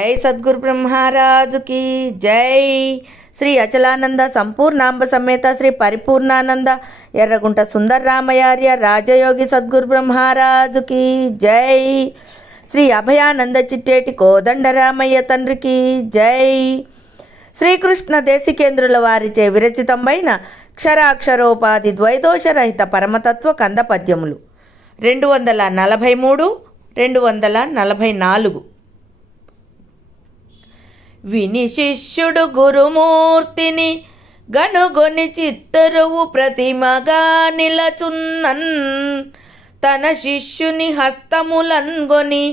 జై సద్గురు బ్రహ్మరాజుకి జై. శ్రీ అచలానంద సంపూర్ణాంబ సమేత శ్రీ పరిపూర్ణానంద ఎర్రగుంట సుందర్రామయార్య రాజయోగి సద్గురు బ్రహ్మరాజుకి జై. శ్రీ అభయానంద చిట్టేటి కోదండరామయ్య తండ్రికి జై. శ్రీకృష్ణ దేశికేంద్రుల వారిచే విరచితమైన క్షరాక్షరోపాధి ద్వైదోషరహిత పరమతత్వ కంద పద్యములు 243, 244. విని శిష్యుడు గురుమూర్తిని గనుగొని చిత్తరువు ప్రతిమగా నిలచున్నన్. తన శిష్యుని హస్తములన్గొని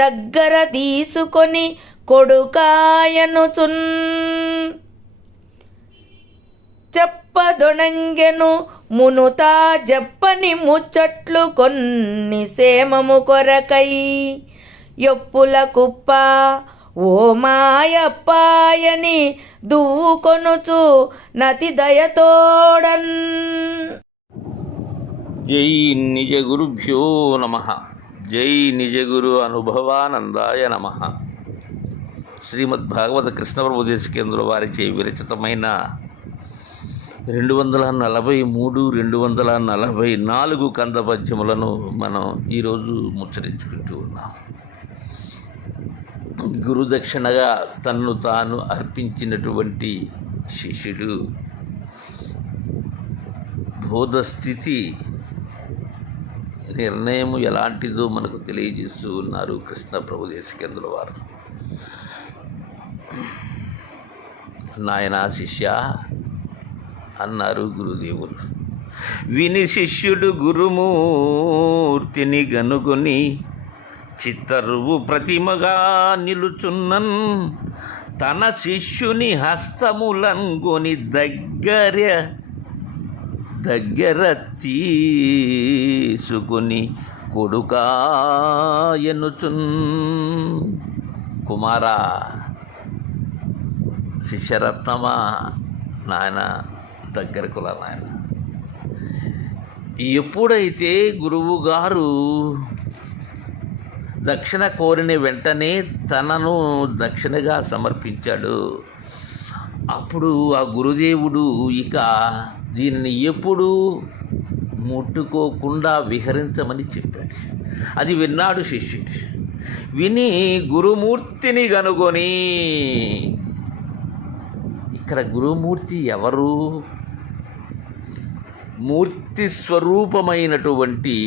దగ్గర తీసుకొని కొడుకాయనుచున్. చెప్పదొణంగెను మునుతా జప్పని ముచ్చట్లు కొన్ని సేమము కొరకై. యొప్పుల కుప్ప ఓ మాయప్పాయని దువ్వుకొనుచు నతి దయతోడన్. జై నిజ గురుభ్యో నమ. జై నిజ గురు అనుభవానందాయ నమ. శ్రీమద్భాగవత కృష్ణప్రభు దేశికేంద్రుల వారిచే విరచితమైన 243, 244 కంద పద్యములను మనం ఈరోజు ముచ్చరించుకుంటూ ఉన్నాం. గురుదక్షిణగా తన్ను తాను అర్పించినటువంటి శిష్యుడు బోధస్థితి నిర్ణయం ఎలాంటిదో మనకు తెలియజేస్తూ ఉన్నారు కృష్ణ ప్రభు దేశికేంద్రుల వారు. నాయనా శిష్య అన్నారు గురుదేవులు. విని శిష్యుడు గురుమూర్తిని గనుగొని చిత్తరువు ప్రతిమగా నిలుచున్నన్. తన శిష్యుని హస్తములంగొని దగ్గర తీసుకుని కొడుకాయనుచున్. కుమారా, శిష్యరత్నమా, నాయన దగ్గరకు రా నాయన. ఎప్పుడైతే గురువు గారు దక్షిణ కోరిన వెంటనే తనను దక్షిణగా సమర్పించాడు, అప్పుడు ఆ గురుదేవుడు ఇక దీనిని ఎప్పుడు ముట్టుకోకుండా విహరించమని చెప్పాడు. అది విన్నాడు శిష్యుడు. విని గురుమూర్తిని గనుగొని, ఇక్కడ గురుమూర్తి ఎవరు? మూర్తి స్వరూపమైనటువంటి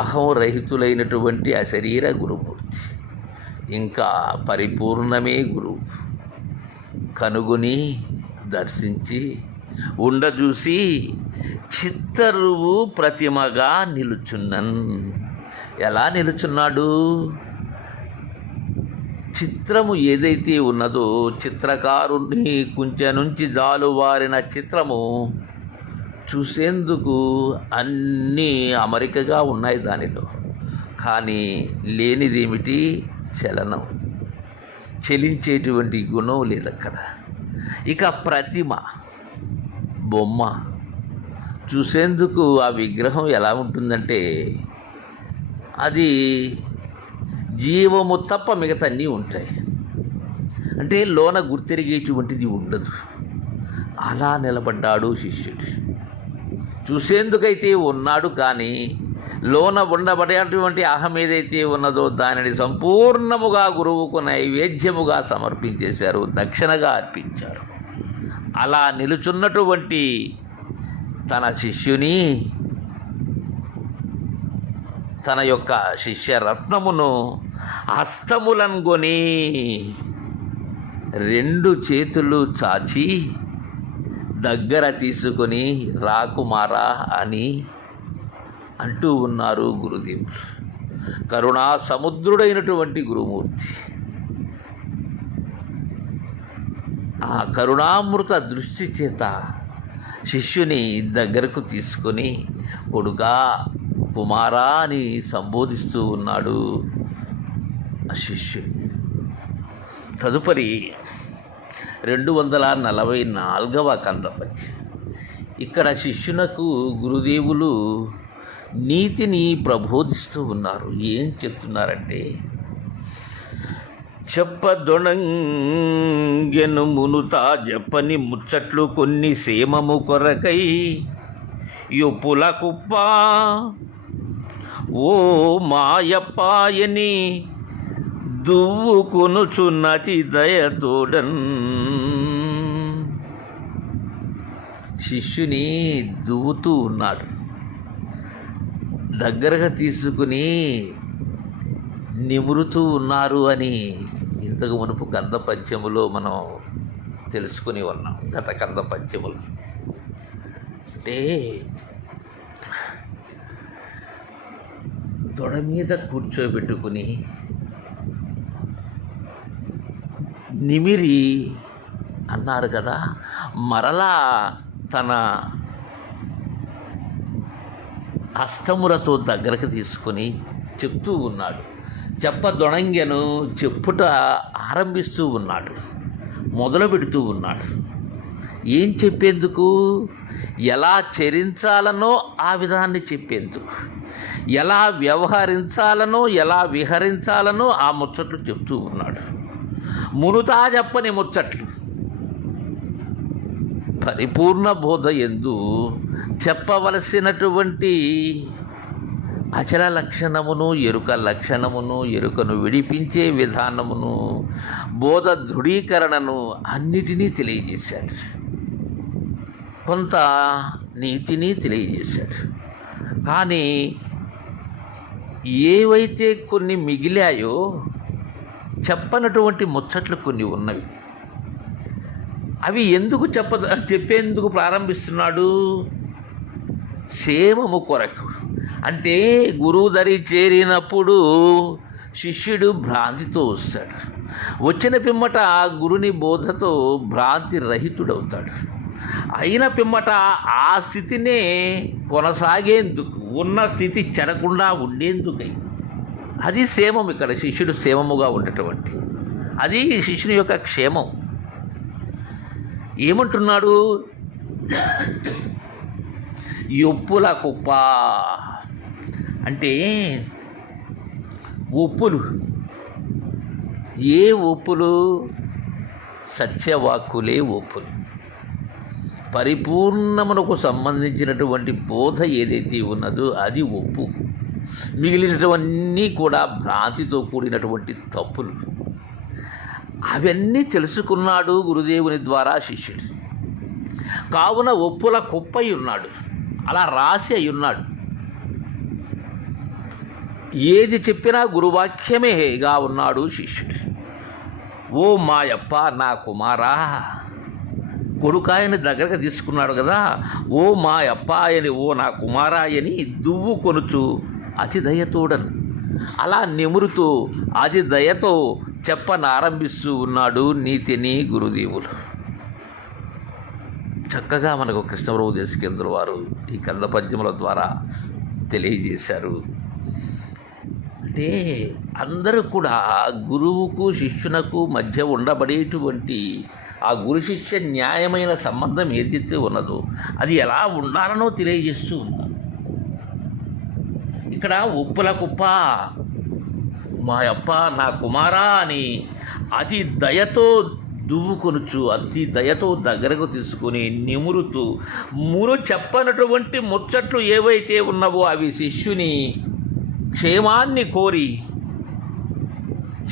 అహంరహితులైనటువంటి అశరీర గురుమూర్తి, ఇంకా పరిపూర్ణమే గురువు. కనుగొని దర్శించి ఉండజూసి చిత్తరువు ప్రతిమగా నిలుచున్నన్. ఎలా నిలుచున్నాడు? చిత్రము ఏదైతే ఉన్నదో, చిత్రకారుని కుంచె నుంచి జాలువారిన చిత్రము చూసేందుకు అన్నీ అమరికగా ఉన్నాయి దానిలో. కానీ లేనిదేమిటి? చలనం, చలించేటువంటి గుణం లేదక్కడ. ఇక ప్రతిమ, బొమ్మ చూసేందుకు ఆ విగ్రహం ఎలా ఉంటుందంటే, అది జీవము తప్ప మిగతా అన్నీ ఉంటాయి. అంటే లోన గుర్తెరిగేటువంటిది ఉండదు. అలా నిలబడ్డాడు శిష్యుడు. చూసేందుకైతే ఉన్నాడు, కానీ లోన ఉండబడేటువంటి అహం ఏదైతే ఉన్నదో దానిని సంపూర్ణముగా గురువుకు నైవేద్యముగా సమర్పించేశారు, దక్షిణగా అర్పించారు. అలా నిలుచున్నటువంటి తన శిష్యుని, తన యొక్క శిష్యరత్నమును హస్తములన్గొని 2 చేతులు చాచి దగ్గర తీసుకొని రాకుమారా అని అంటూ ఉన్నారు గురుదేవులు. కరుణా సముద్రుడైనటువంటి గురుమూర్తి ఆ కరుణామృత దృష్టి చేత శిష్యుని దగ్గరకు తీసుకొని కొడుకా, కుమారా అని సంబోధిస్తూ ఉన్నాడు ఆ శిష్యుని. తదుపరి 244వ కంద పద్యం. ఇక్కడ శిష్యునకు గురుదేవులు నీతిని ప్రబోధిస్తూ ఉన్నారు. ఏం చెప్తున్నారంటే, చెప్పదొణంగెను మునుతా జపని ముచ్చట్లు కొన్ని సేమము కొరకై యొప్పుల కుప్ప ఓ మాయప్పాయని దువ్వుకొనుచున్నతి దయతోడన్. శిష్యుని దువ్వుతూ ఉన్నాడు, దగ్గరగా తీసుకుని నిమురుతూ ఉన్నారు అని ఇంతకు మునుపు కంద పద్యములో మనం తెలుసుకుని ఉన్నాం. గత కంద పద్యములు అంటే తొడ మీద కూర్చోబెట్టుకుని నిమిరి అన్నారు కదా, మరలా తన హస్తములతో దగ్గరకు తీసుకొని చెప్తూ ఉన్నాడు. చెప్పదొణంగెను, చెప్పుట ఆరంభిస్తూ ఉన్నాడు, మొదలు పెడుతూ ఉన్నాడు. ఏం చెప్పేందుకు? ఎలా చరించాలనో ఆ విధాన్ని చెప్పేందుకు, ఎలా వ్యవహరించాలనో ఎలా విహరించాలనో ఆ ముచ్చట్లు చెప్తూ ఉన్నాడు. మునుతా చెప్పని ముచ్చట్లు పరిపూర్ణ బోధ యందు చెప్పవలసినటువంటి అచల లక్షణమును, ఎరుక లక్షణమును, ఎరుకను విడిపించే విధానమును, బోధ దృఢీకరణను అన్నిటినీ తెలియజేశాడు. కొంత నీతిని తెలియజేశాడు. కానీ ఏవైతే కొన్ని మిగిలాయో చెప్పనటువంటి ముచ్చట్లు కొన్ని ఉన్నవి. అవి ఎందుకు చెప్పేందుకు ప్రారంభిస్తున్నాడు? క్షేమము కొరకు. అంటే గురువు దరి చేరినప్పుడు శిష్యుడు భ్రాంతితో వస్తాడు. వచ్చిన పిమ్మట గురుని బోధతో భ్రాంతి రహితుడవుతాడు. అయిన పిమ్మట ఆ స్థితినే కొనసాగేందుకు, ఉన్న స్థితి చెడకుండా ఉండేందుకై, అది క్షేమం. ఇక్కడ శిష్యుడు క్షేమముగా ఉండేటువంటి అది శిష్యుని యొక్క క్షేమం. ఏమంటున్నాడు? యొప్పుల కుప్ప అంటే ఒప్పులు. ఏ ఒప్పులు? సత్యవాక్కులే ఒప్పులు. పరిపూర్ణమునకు సంబంధించినటువంటి బోధ ఏదైతే ఉన్నదో అది ఒప్పు. మిగిలినటువన్నీ కూడా భ్రాంతితో కూడినటువంటి తప్పులు. అవన్నీ తెలుసుకున్నాడు గురుదేవుని ద్వారా శిష్యుడు. కావున ఒప్పుల కుప్పై ఉన్నాడు, అలా రాసి అయి ఉన్నాడు. ఏది చెప్పినా గురువాక్యమేగా ఉన్నాడు శిష్యుడు. ఓ మాయప్ప నా కుమారా, కొడుకాయని దగ్గరకు తీసుకున్నాడు కదా, ఓ మాయప్ప అని, ఓ నా కుమారాయని దువ్వు కొనుచు అతి దయతోడను, అలా నిమురుతూ అతి దయతో చెప్పనారంభిస్తూ ఉన్నాడు నీతిని గురుదేవులు. చక్కగా మనకు కృష్ణప్రభు దేశికేంద్రుల వారు ఈ కంద పద్యముల ద్వారా తెలియజేశారు. అంటే అందరూ కూడా గురువుకు శిష్యునకు మధ్య ఉండబడేటువంటి ఆ గురు శిష్య న్యాయమైన సంబంధం ఏదైతే ఉన్నదో అది ఎలా ఉండాలనో తెలియజేస్తూ ఉన్నారు. ఇక్కడ ఒప్పుల కుప్ప, మా అప్ప నా కుమారా అని అతి దయతో దువ్వుకొనుచు, అతి దయతో దగ్గరకు తీసుకుని నిమురుతూ, మురు చెప్పనటువంటి ముచ్చట్లు ఏవైతే ఉన్నావో అవి శిష్యుని క్షేమాన్ని కోరి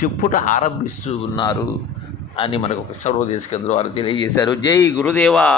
చెప్పుట ఆరంభిస్తూ ఉన్నారు అని మనకు కృష్ణప్రభు దేశికేంద్రుల వారు తెలియజేశారు. జై గురుదేవా.